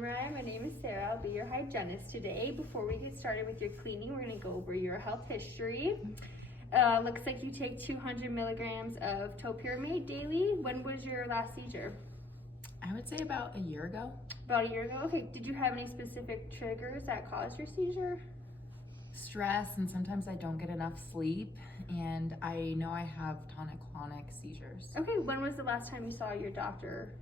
Mariah. My name is Sarah. I'll be your hygienist today. Before we get started with your cleaning, we're going to go over your health history. Looks like you take 200 milligrams of topiramate daily. When was your last seizure? I would say about a year ago. About a year ago? Okay. Did you have any specific triggers that caused your seizure? Stress, and sometimes I don't get enough sleep, and I know I have tonic-clonic seizures. Okay. When was the last time you saw your doctor?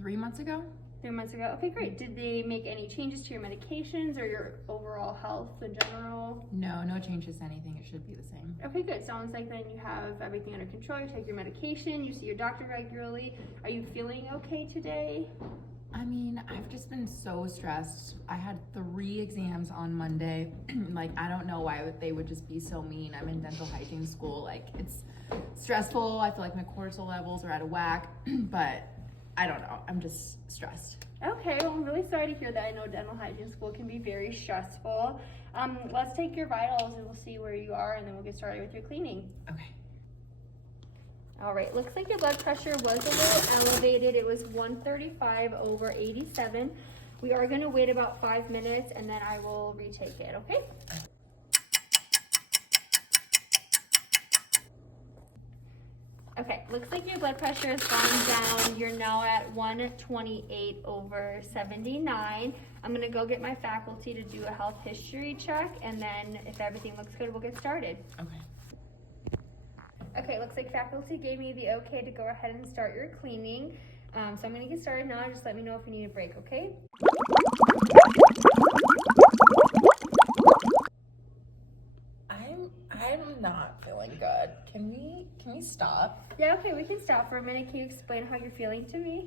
3 months ago. 3 months ago? Okay, great. Did they make any changes to your medications or your overall health in general? No changes to anything. It should be the same. Okay, good. Sounds like then you have everything under control. You take your medication, you see your doctor regularly. Are you feeling okay today? I mean, I've just been so stressed. I had 3 exams on Monday. Like, I don't know why they would just be so mean. I'm in dental hygiene school. Like, it's stressful. I feel like my cortisol levels are out of whack, but I don't know. I'm just stressed. Okay, well, I'm really sorry to hear that. I know dental hygiene school can be very stressful. Let's take your vitals and we'll see where you are, and then we'll get started with your cleaning. Okay. All right, looks like your blood pressure was a little elevated. It was 135/87. We are going to wait about 5 minutes, and then I will retake it, okay? Okay, looks like your blood pressure has gone down. You're now at 128/79. I'm gonna go get my faculty to do a health history check, and then if everything looks good, we'll get started. Okay. Okay, looks like faculty gave me the okay to go ahead and start your cleaning. So I'm gonna get started now. Just let me know if you need a break, okay? I'm not feeling good. Can we stop? Yeah, okay, we can stop for a minute. Can you explain how you're feeling to me?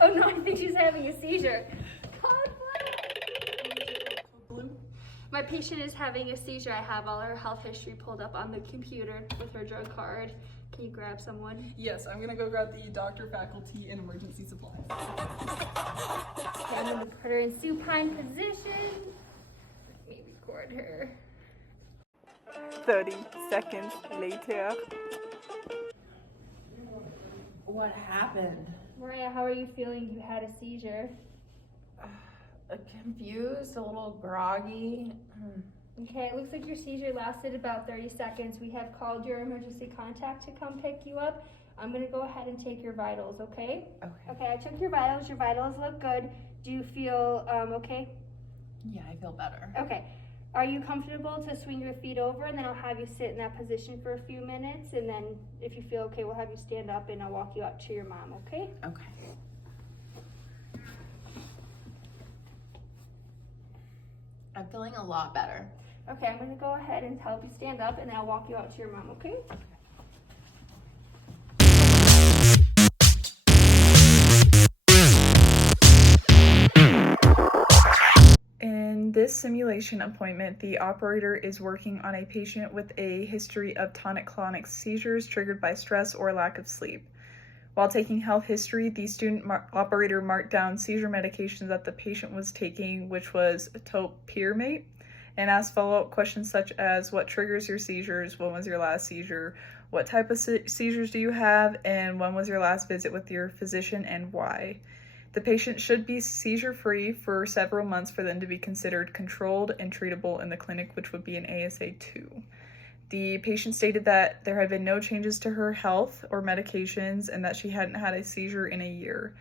Oh no, I think she's having a seizure. God bless. My patient is having a seizure. I have all her health history pulled up on the computer with her drug card. Can you grab someone? Yes, I'm gonna go grab the doctor, faculty, and emergency supplies. Okay, I'm gonna put her in supine position. Let me record her. 30 seconds later. What happened? Mariah, how are you feeling? You had a seizure. Confused, a little groggy. Okay, it looks like your seizure lasted about 30 seconds. We have called your emergency contact to come pick you up. I'm gonna go ahead and take your vitals, okay? Okay, I took your vitals. Your vitals look good. Do you feel okay? Yeah, I feel better. Okay. Are you comfortable to swing your feet over, and then I'll have you sit in that position for a few minutes, and then if you feel okay, we'll have you stand up and I'll walk you out to your mom, okay? Okay. I'm feeling a lot better. Okay, I'm gonna go ahead and help you stand up, and then I'll walk you out to your mom, okay? In this simulation appointment, the operator is working on a patient with a history of tonic-clonic seizures triggered by stress or lack of sleep. While taking health history, the student operator marked down seizure medications that the patient was taking, which was topiramate, and asked follow-up questions such as what triggers your seizures, when was your last seizure, what type of seizures do you have, and when was your last visit with your physician and why. The patient should be seizure-free for several months for them to be considered controlled and treatable in the clinic, which would be an ASA 2. The patient stated that there had been no changes to her health or medications and that she hadn't had a seizure in a year.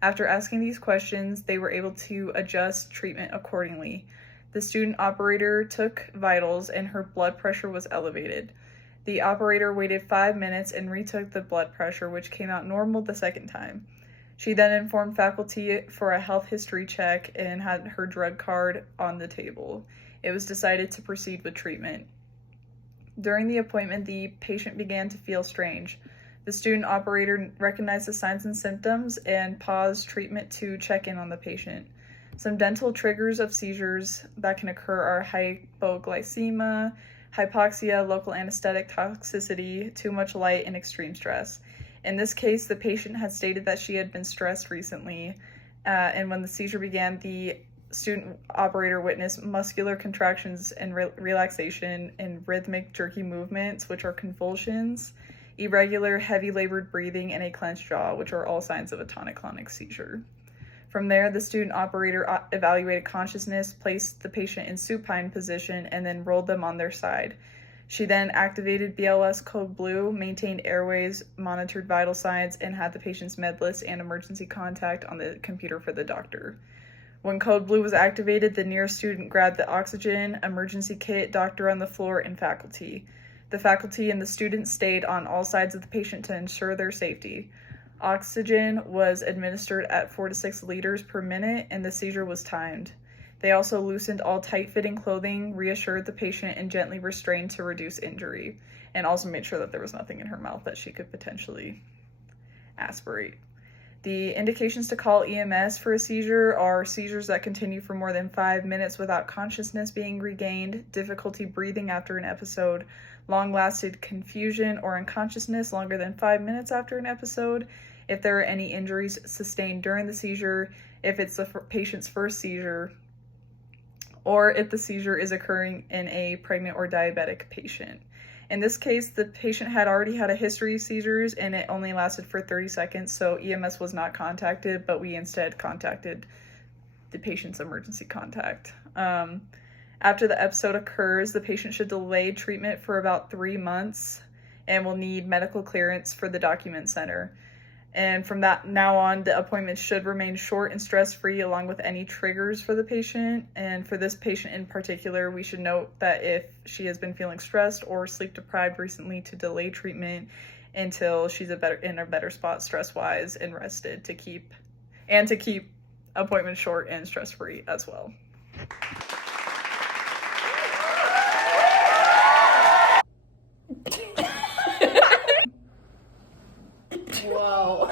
After asking these questions, they were able to adjust treatment accordingly. The student operator took vitals and her blood pressure was elevated. The operator waited 5 minutes and retook the blood pressure, which came out normal the second time. She then informed faculty for a health history check and had her drug card on the table. It was decided to proceed with treatment. During the appointment, the patient began to feel strange. The student operator recognized the signs and symptoms and paused treatment to check in on the patient. Some dental triggers of seizures that can occur are hypoglycemia, hypoxia, local anesthetic toxicity, too much light, and extreme stress. In this case, the patient had stated that she had been stressed recently, and when the seizure began, the student operator witnessed muscular contractions and relaxation and rhythmic jerky movements, which are convulsions. irregular, heavy labored breathing, and a clenched jaw, which are all signs of a tonic-clonic seizure. From there, the student operator evaluated consciousness, placed the patient in supine position, and then rolled them on their side. She then activated BLS code blue, maintained airways, monitored vital signs, and had the patient's med list and emergency contact on the computer for the doctor. When code blue was activated, the nearest student grabbed the oxygen, emergency kit, doctor on the floor, and faculty. The faculty and the students stayed on all sides of the patient to ensure their safety. Oxygen was administered at 4 to 6 liters per minute, and the seizure was timed. They also loosened all tight-fitting clothing, reassured the patient, and gently restrained to reduce injury, and also made sure that there was nothing in her mouth that she could potentially aspirate. The indications to call EMS for a seizure are seizures that continue for more than 5 minutes without consciousness being regained, difficulty breathing after an episode, long-lasted confusion or unconsciousness longer than 5 minutes after an episode, if there are any injuries sustained during the seizure, if it's the patient's first seizure, or if the seizure is occurring in a pregnant or diabetic patient. In this case, the patient had already had a history of seizures and it only lasted for 30 seconds, so EMS was not contacted, but we instead contacted the patient's emergency contact. After the episode occurs, the patient should delay treatment for about 3 months and will need medical clearance for the document center. And from that now on, the appointment should remain short and stress-free along with any triggers for the patient. And for this patient in particular, we should note that if she has been feeling stressed or sleep-deprived recently, to delay treatment until she's in a better spot stress-wise and rested to keep appointments short and stress-free as well. Whoa.